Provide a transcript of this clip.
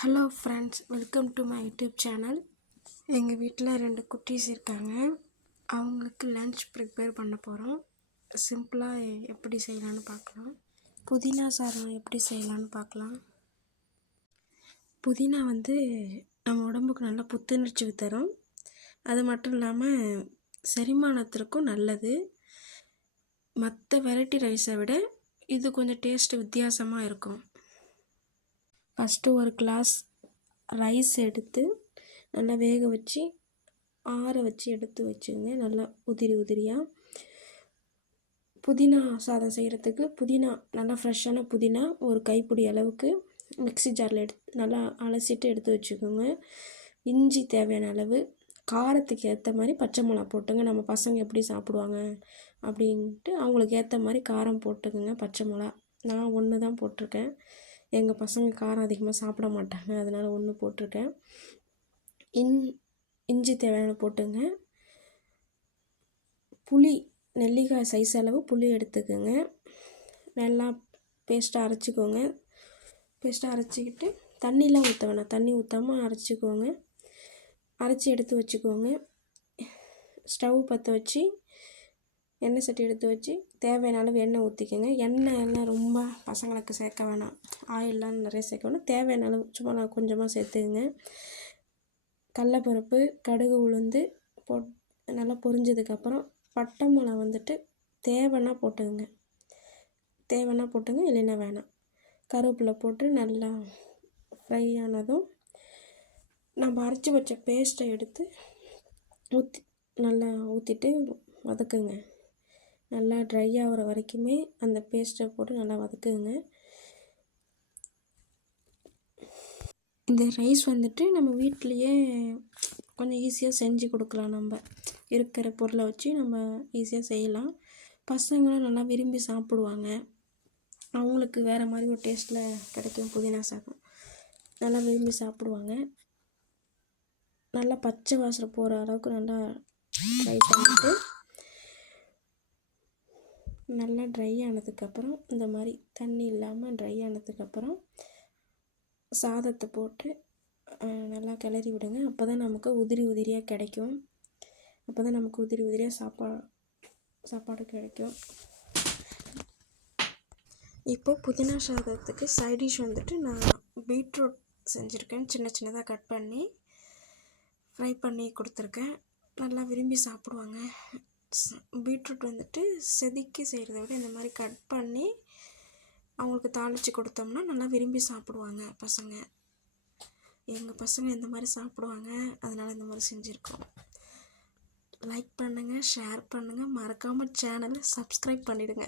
Hello friends welcome to my YouTube channel எங்கள் வீட்டில் ரெண்டு குட்டீஸ் இருக்காங்க. அவங்களுக்கு லன்ச் ப்ரிப்பேர் பண்ண போகிறோம் சிம்பிளாக எப்படி செய்யலான்னு பார்க்கலாம். புதினா சாதம் எப்படி செய்யலான்னு பார்க்கலாம். புதினா வந்து நம்ம உடம்புக்கு நல்லா புத்துணர்ச்சி தரும். அது மட்டும் இல்லாமல் செரிமானத்திற்கும் நல்லது. மற்ற வெரைட்டி ரைஸை விட இது கொஞ்சம் டேஸ்ட்டு வித்தியாசமாக இருக்கும். ஃபஸ்ட்டு ஒரு கிளாஸ் ரைஸ் எடுத்து நல்லா வேக வச்சு ஆற வச்சு எடுத்து வச்சுங்க நல்லா உதிரி உதிரியாக புதினா சாதம் செய்கிறதுக்கு புதினா நல்லா ஃப்ரெஷ்ஷான புதினா ஒரு கைப்பிடி அளவுக்கு மிக்ஸி ஜாரில் எடுத்து நல்லா அலசிட்டு எடுத்து வச்சுக்கோங்க. இஞ்சி தேவையான அளவு காரத்துக்கு ஏற்ற மாதிரி பச்சை மிளகா போட்டுங்க. நம்ம பசங்க எப்படி சாப்பிடுவாங்க அப்படின்ட்டு அவங்களுக்கு ஏற்ற மாதிரி காரம் போட்டுக்கோங்க. பச்சை மிளகா நான் ஒன்று தான் போட்டிருக்கேன். எங்கள் பசங்க காரம் அதிகமாக சாப்பிட மாட்டாங்க. அதனால் ஒன்று போட்டிருக்கேன். இன் இஞ்சி தேவையான போட்டுங்க. புளி நெல்லிக்காய் சைஸ் அளவு புளி எடுத்துக்கோங்க. நல்லா பேஸ்ட்டாக அரைச்சிக்கோங்க. பேஸ்ட்டாக அரைச்சிக்கிட்டு தண்ணிலாம் ஊற்ற வேணாம். தண்ணி ஊற்றாமல் அரைச்சிக்கோங்க. அரைச்சி எடுத்து வச்சுக்கோங்க. ஸ்டவ் பற்ற வச்சு எண்ணெய் சட்டி எடுத்து வச்சு தேவையான அளவு எண்ணெய் ஊற்றிக்கோங்க எண்ணெய் எல்லாம் ரொம்ப பசங்களுக்கு சேர்க்க வேணாம். ஆயிலெலாம் நிறைய சேர்க்க வேணாம். தேவையான அளவு சும்மா நான் கொஞ்சமாக சேர்த்துக்குங்க. கடலப்பருப்பு கடுகு உளுந்து போட் நல்லா பொரிஞ்சதுக்கப்புறம் பட்டை மிளகா வந்துட்டு தேவைன்னா போட்டுக்கோங்க. தேவைன்னா போட்டுங்க இல்லைன்னா வேணாம். கருவேப்பிலை போட்டு நல்லா ஃப்ரை ஆனதும் நம்ம அரைச்சி வச்ச பேஸ்ட்டை எடுத்து ஊற்றி நல்லா ஊற்றிட்டு வதக்குங்க. நல்லா ட்ரை ஆகிற வரைக்குமே அந்த பேஸ்ட்டை போட்டு நல்லா வதக்குங்க. இந்த ரைஸ் வந்துட்டு நம்ம வீட்லேயே கொஞ்சம் ஈஸியாக செஞ்சு கொடுக்கலாம் நம்ம. இருக்கிற பொருளை வச்சு நம்ம ஈஸியாக செய்யலாம். பசங்களும் நல்லா விரும்பி சாப்பிடுவாங்க. அவங்களுக்கு வேறு மாதிரி ஒரு டேஸ்ட்டில் கிடைக்கும் புதினா சாதம். நல்லா விரும்பி சாப்பிடுவாங்க. நல்லா பச்சை வாசனை போகிற அளவுக்கு நல்லா ட்ரை பண்ணிவிட்டு நல்லா ட்ரை ஆனதுக்கப்புறம் இந்த மாதிரி தண்ணி இல்லாமல் ட்ரை ஆனதுக்கப்புறம் சாதத்தை போட்டு நல்லா கிளறி விடுங்க. அப்போ தான் நமக்கு உதிரி உதிரியாக கிடைக்கும். அப்போ தான் நமக்கு உதிரி உதிரியாக சாப்பா சாப்பாடு கிடைக்கும். இப்போ புதினா சாதத்துக்கு சைட் டிஷ் வந்துட்டு நான் பீட்ரூட் செஞ்சுருக்கேன். சின்ன சின்னதாக கட் பண்ணி ஃப்ரை பண்ணி கொடுத்துருக்கேன். நல்லா விரும்பி சாப்பிடுவாங்க. பீட்ரூட் வந்துட்டு செதுக்கி செய்கிறத விட இந்த மாதிரி கட் பண்ணி அவங்களுக்கு தாளித்து கொடுத்தோம்னா நல்லா விரும்பி சாப்பிடுவாங்க பசங்க. எங்கள் பசங்க இந்த மாதிரி சாப்பிடுவாங்க. அதனால் இந்த மாதிரி செஞ்சுருக்கோம். லைக் பண்ணுங்கள் ஷேர் பண்ணுங்கள் மறக்காமல் சேனலை சப்ஸ்கிரைப் பண்ணிவிடுங்க